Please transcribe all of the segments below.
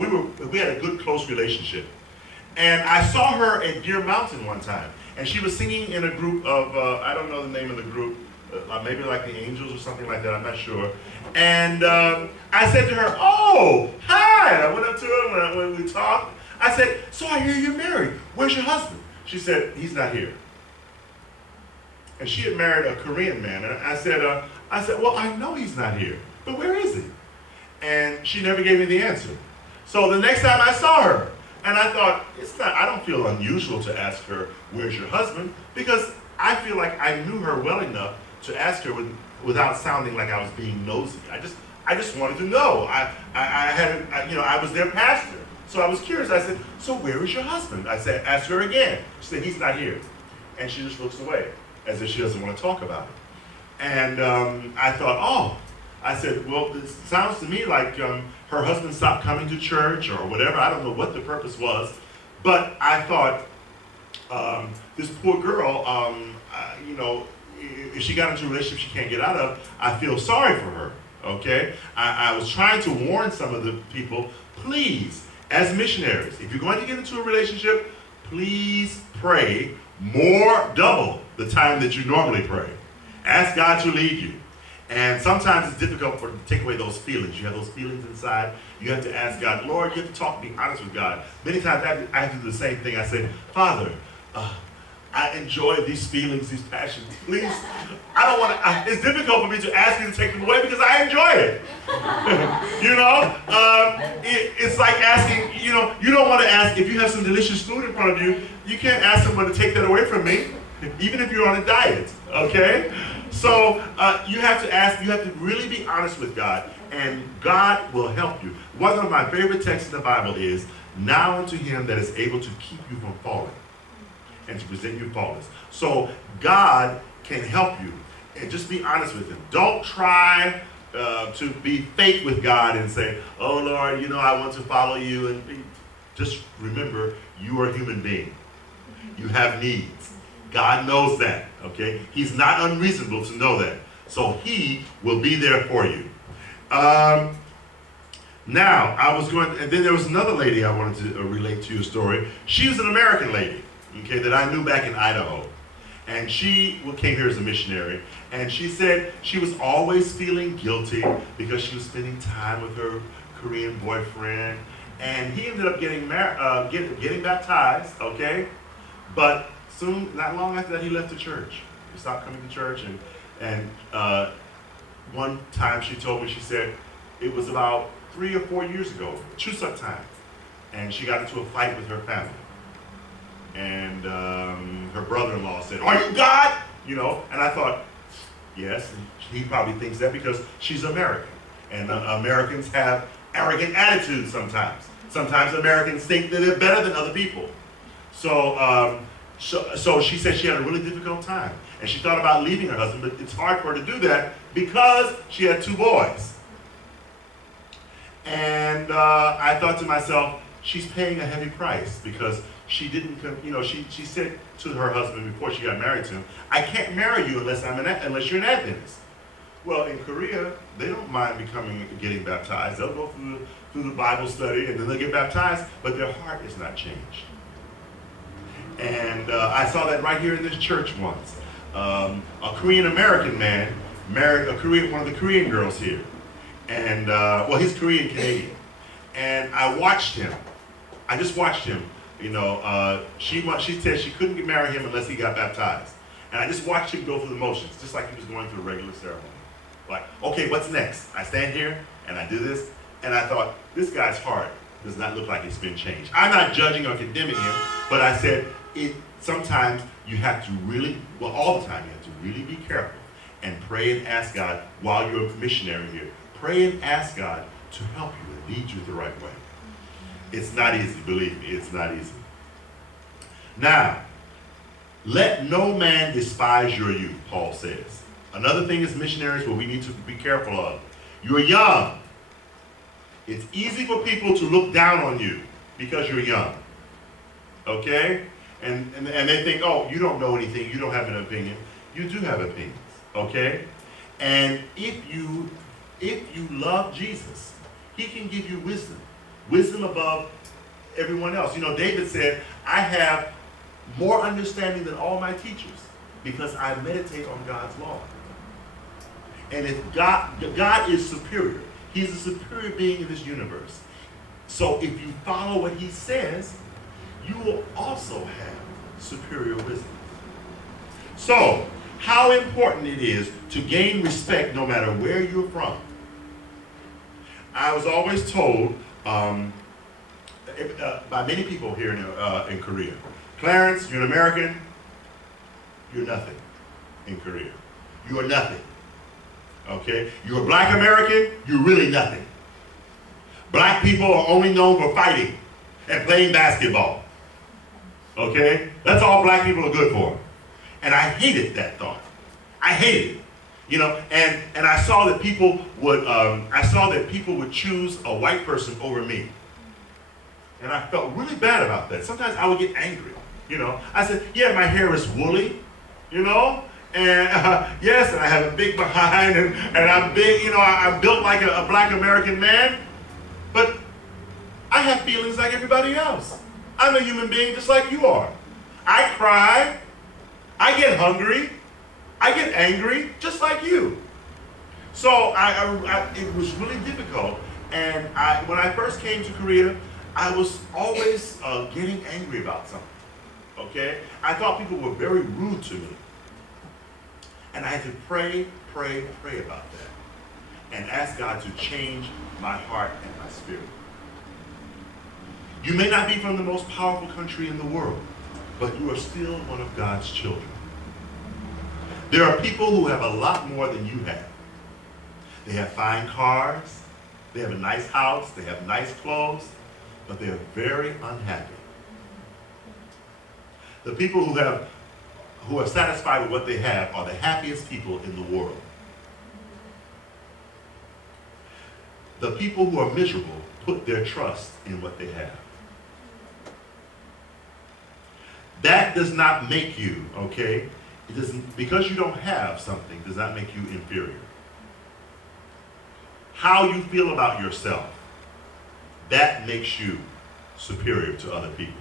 we had a good, close relationship. And I saw her at Deer Mountain one time, and she was singing in a group of, I don't know the name of the group, maybe like the Angels or something like that, I'm not sure. And I said to her, oh, hi. I went up to her when we talked. I said, so I hear you're married. Where's your husband? She said, he's not here. And she had married a Korean man. And I said, well, I know he's not here, but where is he? And she never gave me the answer. So the next time I saw her, and I thought, I don't feel unusual to ask her, where's your husband? Because I feel like I knew her well enough to ask her without sounding like I was being nosy. I just wanted to know. I was their pastor. So I was curious. I said, so where is your husband? I said, ask her again. She said, he's not here. And she just looks away, as if she doesn't want to talk about it. And I thought, oh. I said, well, it sounds to me like her husband stopped coming to church or whatever. I don't know what the purpose was. But I thought, this poor girl, if she got into a relationship she can't get out of, I feel sorry for her, okay? I was trying to warn some of the people, please, as missionaries, if you're going to get into a relationship, please pray double the time that you normally pray. Ask God to lead you. And sometimes it's difficult to take away those feelings. You have those feelings inside. You have to ask God, Lord, you have to talk, be honest with God. Many times I have to do the same thing. I say, Father, I enjoy these feelings, these passions. Please, I don't want to, it's difficult for me to ask you to take them away because I enjoy it. It's like asking, you don't want to ask, if you have some delicious food in front of you, you can't ask someone to take that away from me, even if you're on a diet, okay? So you have to ask, you have to really be honest with God, and God will help you. One of my favorite texts in the Bible is, now unto him that is able to keep you from falling and to present you faultless. So God can help you, and just be honest with him. Don't try to be fake with God and say, oh Lord, I want to follow you. And just remember, you are a human being. You have needs. God knows that, okay? He's not unreasonable to know that. So he will be there for you. Now, and then there was another lady I wanted to relate to your story. She was an American lady, okay, that I knew back in Idaho. And she came here as a missionary. And she said she was always feeling guilty because she was spending time with her Korean boyfriend. And he ended up getting baptized, okay? But soon, not long after that, he left the church. He stopped coming to church. And one time she told me, she said, it was about 3 or 4 years ago, Chuseok time. And she got into a fight with her family. And her brother-in-law said, are you God? And I thought, yes. And he probably thinks that because she's American. And Americans have arrogant attitudes sometimes. Sometimes Americans think that they're better than other people. So she said she had a really difficult time. And she thought about leaving her husband, but it's hard for her to do that because she had 2 boys. And I thought to myself, she's paying a heavy price because she didn't, she said to her husband before she got married to him, I can't marry you unless you're an Adventist. Well, in Korea, they don't mind getting baptized. They'll go through the Bible study and then they'll get baptized, but their heart is not changed. And I saw that right here in this church once. A Korean American man married one of the Korean girls here. And, he's Korean Canadian. And I watched him. I just watched him. She said she couldn't marry him unless he got baptized. And I just watched him go through the motions, just like he was going through a regular ceremony. Like, okay, what's next? I stand here and I do this. And I thought, this guy's heart does not look like it's been changed. I'm not judging or condemning him, but I said, sometimes you have to really, all the time, you have to really be careful and pray and ask God while you're a missionary here. Pray and ask God to help you and lead you the right way. It's not easy, believe me, it's not easy. Now, let no man despise your youth, Paul says. Another thing as missionaries what we need to be careful of. You're young. It's easy for people to look down on you because you're young. Okay? And they think, oh, you don't know anything, you don't have an opinion. You do have opinions, okay? And if you love Jesus, he can give you wisdom. wisdom above everyone else. You know, David said, I have more understanding than all my teachers because I meditate on God's law. And if God is superior. He's a superior being in this universe. So if you follow what he says, you will also have superior wisdom. So, how important it is to gain respect no matter where you're from. I was always told by many people here in Korea, Clarence, you're an American, you're nothing in Korea. You are nothing. Okay? You're a black American, you're really nothing. Black people are only known for fighting and playing basketball. Okay? That's all black people are good for. And I hated that thought. I hated it. You know, and I saw that people would choose a white person over me. And I felt really bad about that. Sometimes I would get angry. You know, I said, yeah, my hair is woolly, you know, and yes, and I have a big behind, and I'm big, you know, I'm built like a black American man, but I have feelings like everybody else. I'm a human being just like you are. I cry, I get hungry, I get angry, just like you. So it was really difficult, and when I first came to Korea, I was always getting angry about something. Okay? I thought people were very rude to me. And I had to pray about that. And ask God to change my heart and my spirit. You may not be from the most powerful country in the world, but you are still one of God's children. There are people who have a lot more than you have. They have fine cars, they have a nice house, they have nice clothes, but they are very unhappy. The people who are satisfied with what they have are the happiest people in the world. The people who are miserable put their trust in what they have. That does not make you, okay? It doesn't, because you don't have something does not make you inferior. How you feel about yourself, that makes you superior to other people.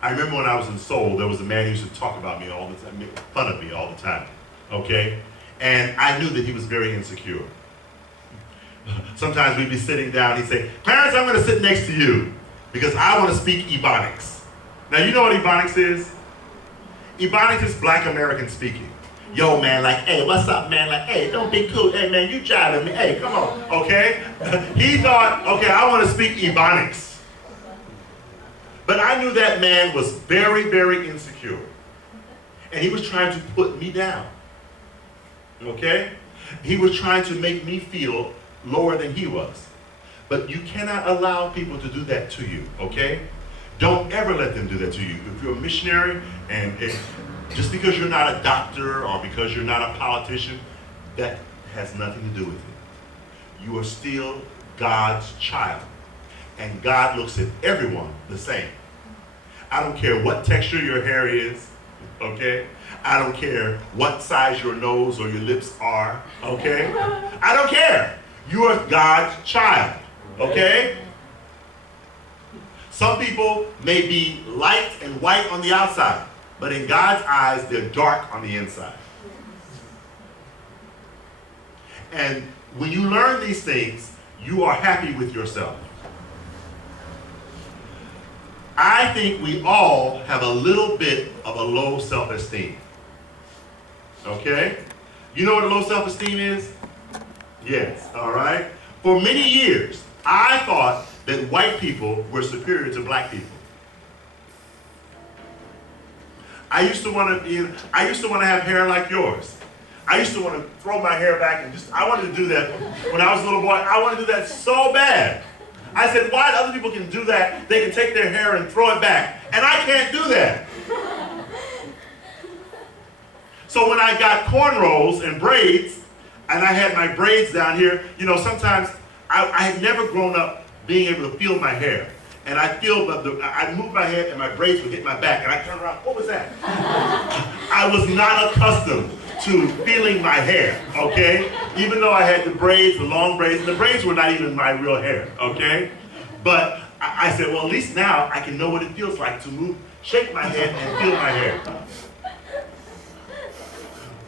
I remember when I was in Seoul, there was a man who used to talk about me all the time, make fun of me all the time, okay? And I knew that he was very insecure. Sometimes we'd be sitting down, he'd say, Clarence, I'm gonna sit next to you because I want to speak Ebonics. Now, you know what Ebonics is? Ebonics is black American speaking. Yo, man, like, hey, what's up, man? Like, hey, don't be cool. Hey, man, you jiving me. Hey, come on, okay? He thought, okay, I want to speak Ebonics. But I knew that man was very, very insecure. And he was trying to put me down. Okay? He was trying to make me feel lower than he was. But you cannot allow people to do that to you, okay? Don't ever let them do that to you. If you're a missionary and just because you're not a doctor or because you're not a politician, that has nothing to do with it. You are still God's child. And God looks at everyone the same. I don't care what texture your hair is, okay? I don't care what size your nose or your lips are, okay? I don't care. You are God's child, okay? Some people may be light and white on the outside, but in God's eyes, they're dark on the inside. And when you learn these things, you are happy with yourself. I think we all have a little bit of a low self-esteem. Okay? You know what a low self-esteem is? Yes, all right? For many years, I thought that white people were superior to black people. I used to want to have hair like yours. I used to want to throw my hair back and I wanted to do that when I was a little boy. I wanted to do that so bad. I said, why other people can do that? They can take their hair and throw it back. And I can't do that. So when I got cornrows and braids, and I had my braids down here, you know, sometimes I had never grown up being able to feel my hair. And I'd move my head and my braids would hit my back. And I turned around, what was that? I was not accustomed to feeling my hair, okay? Even though I had the braids, the long braids, and the braids were not even my real hair, okay? But I said, well, at least now I can know what it feels like to move, shake my head and feel my hair.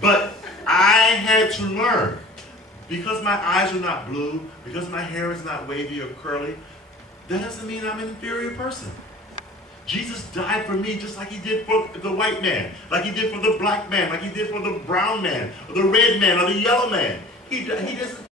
But I had to learn, because my eyes are not blue, because my hair is not wavy or curly, that doesn't mean I'm an inferior person. Jesus died for me just like he did for the white man, like he did for the black man, like he did for the brown man, or the red man, or the yellow man. He doesn't